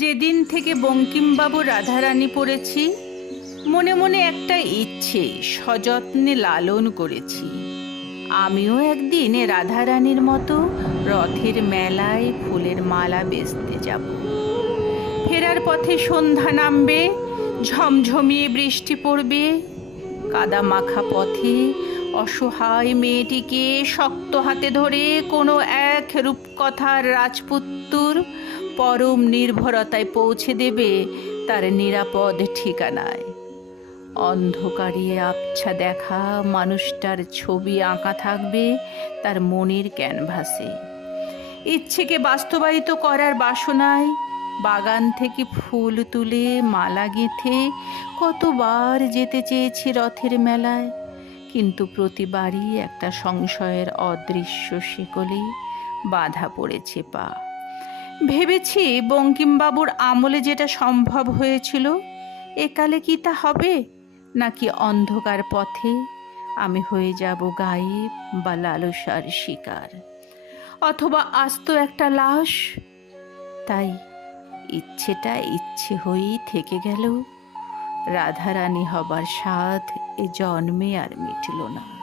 যেদিন থেকে বঙ্কিমবাবু রাধারানী পড়েছি, মনে মনে একটা ইচ্ছে সযত্নে লালন করেছি। আমিও একদিন রাধারানীর মতো রথের মেলায় ফুলের মালা বেচতে যাব। ফেরার পথে সন্ধ্যা নামবে, ঝমঝমিয়ে বৃষ্টি পড়বে কাদা মাখা পথে অসহায় মেয়েটিকে শক্ত হাতে ধরে কোনো এক রূপকথার রাজপুত্তুর পরম নির্ভরতায় পৌঁছে দেবে তার নিরাপদ ঠিকানায়। অন্ধকারে আবছা দেখা মানুষটার ছবি আঁকা থাকবে তার মনের ক্যানভাসে। ইচ্ছেকে বাস্তবায়িত করার বাসনায় বাগান থেকে ফুল তুলে মালা গেঁথে কতবার যেতে চেয়েছি রথের মেলায়, কিন্তু প্রতিবারই একটা সংশয়ের অদৃশ্য শিকলে বাধা পড়েছে পা। ভেবেছি বঙ্কিমবাবুর আমলে যেটা সম্ভব হয়েছিল একালে কি তা হবে? নাকি অন্ধকার পথে আমি হয়ে যাব গায়েব বা লালসার শিকার? অথবা আস্ত একটা লাশ? তাই ইচ্ছেটা ইচ্ছে হয়েই থেকে গেল। রাধারানী হবার স্বাদ এ জন্মে আর মিটল না।